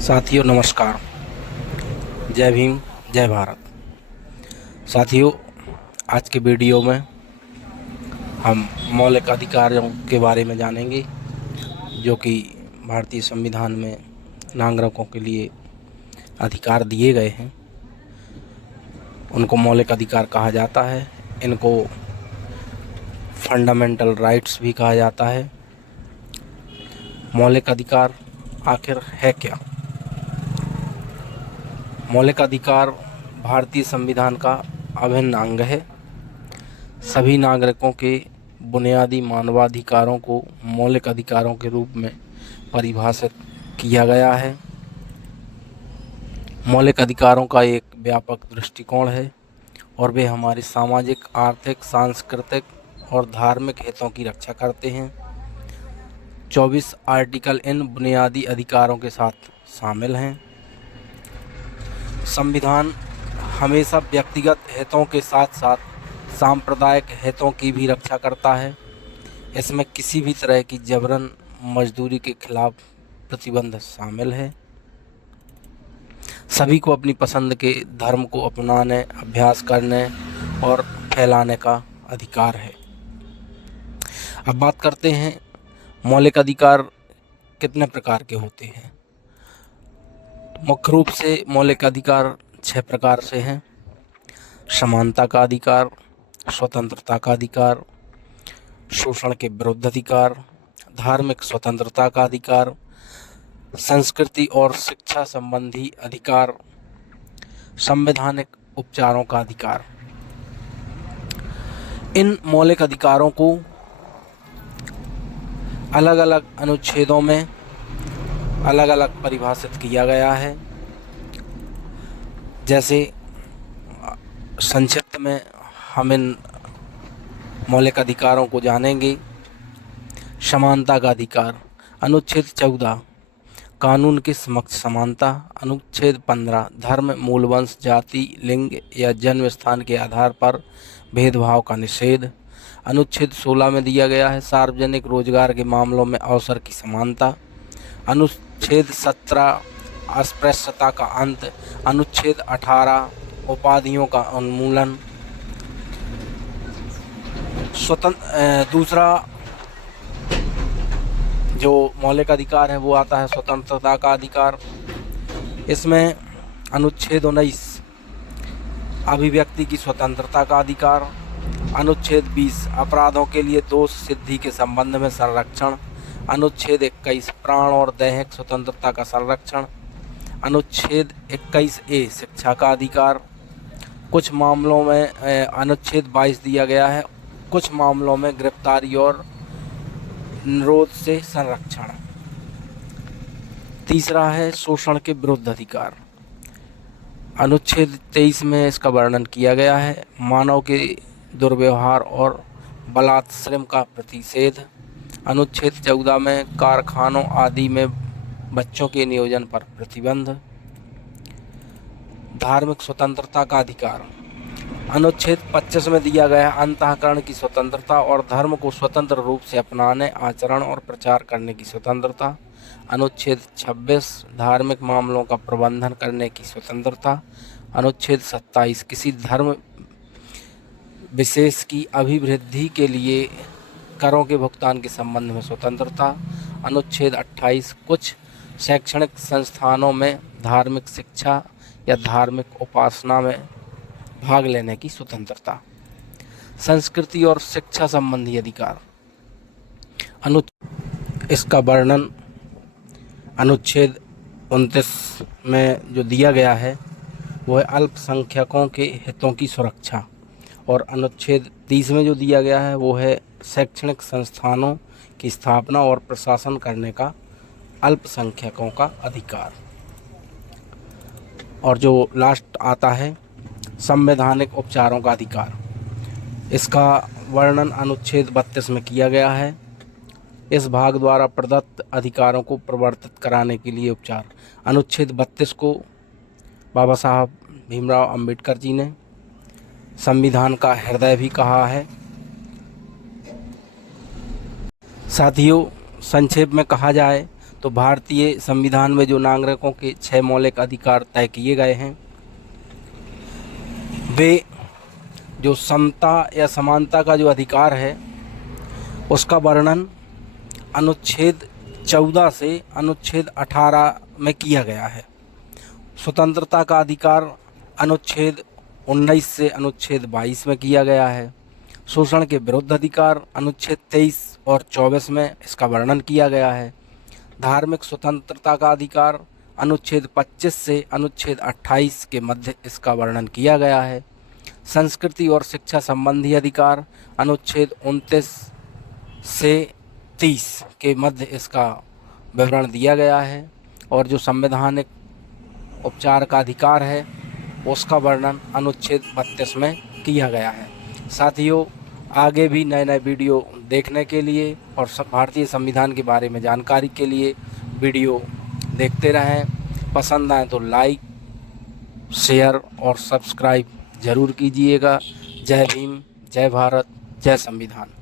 साथियों नमस्कार। जय भीम, जय भारत। साथियों, आज के वीडियो में हम मौलिक अधिकारों के बारे में जानेंगे, जो कि भारतीय संविधान में नागरिकों के लिए अधिकार दिए गए हैं। उनको मौलिक अधिकार कहा जाता है। इनको फंडामेंटल राइट्स भी कहा जाता है। मौलिक अधिकार आखिर है क्या? मौलिक अधिकार भारतीय संविधान का अभिन्न अंग है। सभी नागरिकों के बुनियादी मानवाधिकारों को मौलिक अधिकारों के रूप में परिभाषित किया गया है। मौलिक अधिकारों का एक व्यापक दृष्टिकोण है और वे हमारे सामाजिक, आर्थिक, सांस्कृतिक और धार्मिक हितों की रक्षा करते हैं। 24 आर्टिकल इन बुनियादी अधिकारों के साथ शामिल हैं। संविधान हमेशा व्यक्तिगत हितों के साथ साथ सांप्रदायिक हितों की भी रक्षा करता है। इसमें किसी भी तरह की जबरन मजदूरी के खिलाफ प्रतिबंध शामिल है। सभी को अपनी पसंद के धर्म को अपनाने, अभ्यास करने और फैलाने का अधिकार है। अब बात करते हैं मौलिक अधिकार कितने प्रकार के होते हैं। मुख्य रूप से मौलिक अधिकार 6 प्रकार से हैं। समानता का अधिकार, स्वतंत्रता का अधिकार, शोषण के विरुद्ध अधिकार, धार्मिक स्वतंत्रता का अधिकार, संस्कृति और शिक्षा संबंधी अधिकार, संवैधानिक उपचारों का अधिकार। इन मौलिक अधिकारों को अलग अलग अनुच्छेदों में अलग अलग परिभाषित किया गया है। जैसे संक्षिप्त में हम इन मौलिक अधिकारों को जानेंगे। समानता का अधिकार, अनुच्छेद 14 कानून के समक्ष समानता, अनुच्छेद 15 धर्म, मूल वंश, जाति, लिंग या जन्म स्थान के आधार पर भेदभाव का निषेध। अनुच्छेद 16 में दिया गया है सार्वजनिक रोजगार के मामलों में अवसर की समानता। अनुच्छेद 17 अस्पृश्यता का अंत। अनुच्छेद 18 उपाधियों का उन्मूलन। दूसरा जो मौलिक अधिकार है वो आता है स्वतंत्रता का अधिकार। इसमें अनुच्छेद 19 अभिव्यक्ति की स्वतंत्रता का अधिकार। अनुच्छेद 20 अपराधों के लिए दोष सिद्धि के संबंध में संरक्षण। अनुच्छेद 21 प्राण और दैहिक स्वतंत्रता का संरक्षण। अनुच्छेद 21A शिक्षा का अधिकार। कुछ मामलों में अनुच्छेद 22 दिया गया है, कुछ मामलों में गिरफ्तारी और निरोध से संरक्षण। तीसरा है शोषण के विरुद्ध अधिकार। अनुच्छेद 23 में इसका वर्णन किया गया है मानव के दुर्व्यवहार और बलात्संग का प्रतिषेध। अनुच्छेद 14 में कारखानों आदि में बच्चों के नियोजन पर प्रतिबंध। धार्मिक स्वतंत्रता का अधिकार। अनुच्छेद 25 में दिया गया अंतःकरण की स्वतंत्रता और धर्म को स्वतंत्र रूप से अपनाने, आचरण और प्रचार करने की स्वतंत्रता। अनुच्छेद 26 धार्मिक मामलों का प्रबंधन करने की स्वतंत्रता। अनुच्छेद 27 किसी धर्म विशेष की अभिवृद्धि के लिए करों के भुगतान के संबंध में स्वतंत्रता। अनुच्छेद 28 कुछ शैक्षणिक संस्थानों में धार्मिक शिक्षा या धार्मिक उपासना में भाग लेने की स्वतंत्रता। संस्कृति और शिक्षा संबंधी अधिकार। इसका वर्णन अनुच्छेद 29 में जो दिया गया है वो है अल्पसंख्यकों के हितों की सुरक्षा, और अनुच्छेद 30 में जो दिया गया है वो है शैक्षणिक संस्थानों की स्थापना और प्रशासन करने का अल्पसंख्यकों का अधिकार। और जो लास्ट आता है संवैधानिक उपचारों का अधिकार। इसका वर्णन अनुच्छेद 32 में किया गया है। इस भाग द्वारा प्रदत्त अधिकारों को प्रवर्तित कराने के लिए उपचार। अनुच्छेद 32 को बाबा साहब भीमराव अंबेडकर जी ने संविधान का हृदय भी कहा है। साथियों, संक्षेप में कहा जाए तो भारतीय संविधान में जो नागरिकों के 6 मौलिक अधिकार तय किए गए हैं, वे जो समता या समानता का जो अधिकार है उसका वर्णन अनुच्छेद 14 से अनुच्छेद 18 में किया गया है। स्वतंत्रता का अधिकार अनुच्छेद 19 से अनुच्छेद 22 में किया गया है। शोषण के विरुद्ध अधिकार अनुच्छेद 23 और 24 में इसका वर्णन किया गया है। धार्मिक स्वतंत्रता का अधिकार अनुच्छेद 25 से अनुच्छेद 28 के मध्य इसका वर्णन किया गया है। संस्कृति और शिक्षा संबंधी अधिकार अनुच्छेद 29 से 30 के मध्य इसका विवरण दिया गया है। और जो संवैधानिक उपचार का अधिकार है उसका वर्णन अनुच्छेद 32 में किया गया है। साथियों, आगे भी नए नए वीडियो देखने के लिए और भारतीय संविधान के बारे में जानकारी के लिए वीडियो देखते रहें। पसंद आए तो लाइक, शेयर और सब्सक्राइब ज़रूर कीजिएगा। जय भीम, जय भारत, जय संविधान।